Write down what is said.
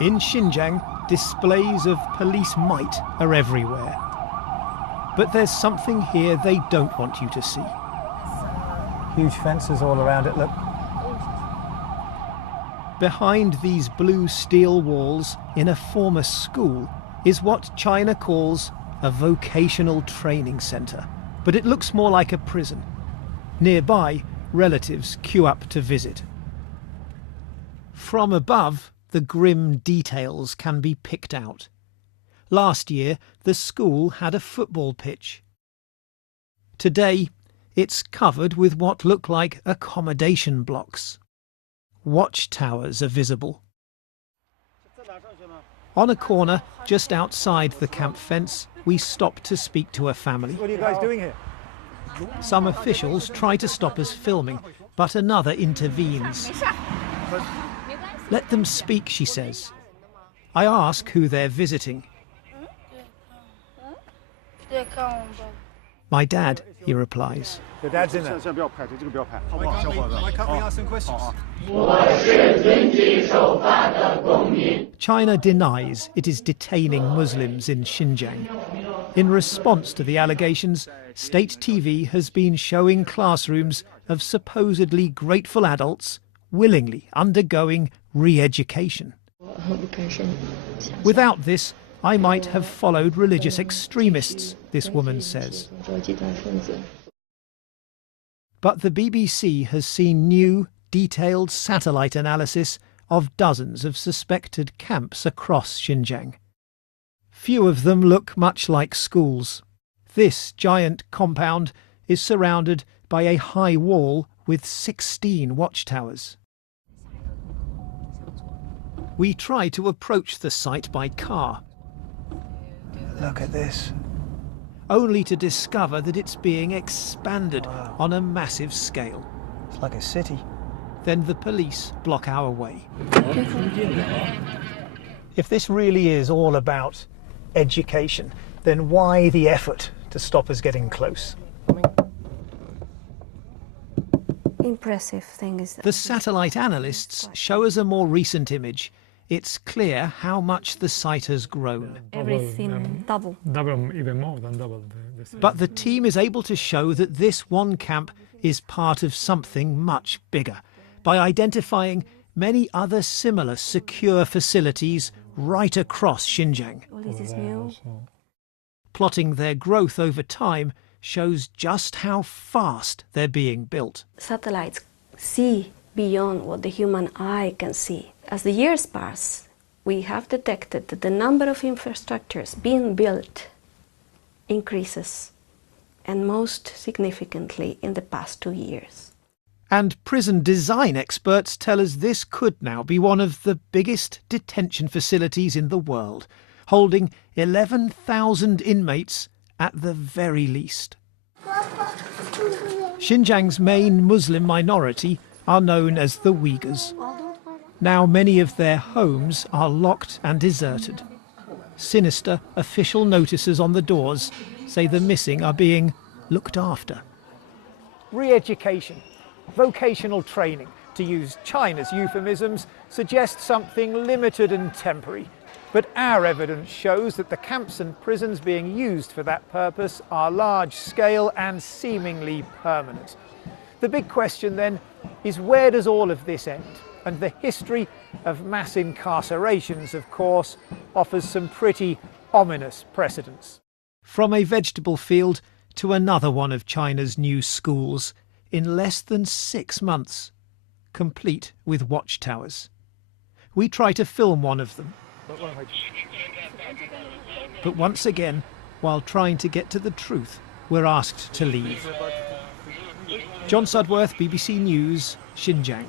In Xinjiang, displays of police might are everywhere. But there's something here they don't want you to see. Huge fences all around it, look. Behind these blue steel walls in a former school is what China calls a vocational training centre. But it looks more like a prison. Nearby, relatives queue up to visit. From above, the grim details can be picked out. Last year, the school had a football pitch. Today, it's covered with what look like accommodation blocks. Watchtowers are visible. On a corner, just outside the camp fence, we stop to speak to a family. What are you guys doing here? Some officials try to stop us filming, but another intervenes. Let them speak, she says. I ask who they're visiting. My dad, he replies. Your dad's in there. Why can't we ask some questions? China denies it is detaining Muslims in Xinjiang. In response to the allegations, state TV has been showing classrooms of supposedly grateful adults willingly undergoing re-education. Without this, I might have followed religious extremists, this woman says. But the BBC has seen new, detailed satellite analysis of dozens of suspected camps across Xinjiang. Few of them look much like schools. This giant compound is surrounded by a high wall with 16 watchtowers. We try to approach the site by car. Look at this. Only to discover that it's being expanded on a massive scale. It's like a city. Then the police block our way. If this really is all about education, then why the effort to stop us getting close? Impressive thing is that the satellite analysts show us a more recent image. It's clear how much the site has grown. everything double. Even more than double. But the team is able to show that this one camp is part of something much bigger by identifying many other similar secure facilities right across Xinjiang. All this is new. Plotting their growth over time shows just how fast they're being built. Satellites see beyond what the human eye can see. As the years pass, we have detected that the number of infrastructures being built increases, and most significantly in the past 2 years. And prison design experts tell us this could now be one of the biggest detention facilities in the world, holding 11,000 inmates at the very least. Xinjiang's main Muslim minority are known as the Uyghurs. Now many of their homes are locked and deserted. Sinister official notices on the doors say the missing are being looked after. Re-education, vocational training, to use China's euphemisms, suggests something limited and temporary. But our evidence shows that the camps and prisons being used for that purpose are large-scale and seemingly permanent. The big question then is, where does all of this end? And the history of mass incarcerations, of course, offers some pretty ominous precedents. From a vegetable field to another one of China's new schools in less than 6 months, complete with watchtowers. We try to film one of them. But once again, while trying to get to the truth, we're asked to leave. John Sudworth, BBC News, Xinjiang.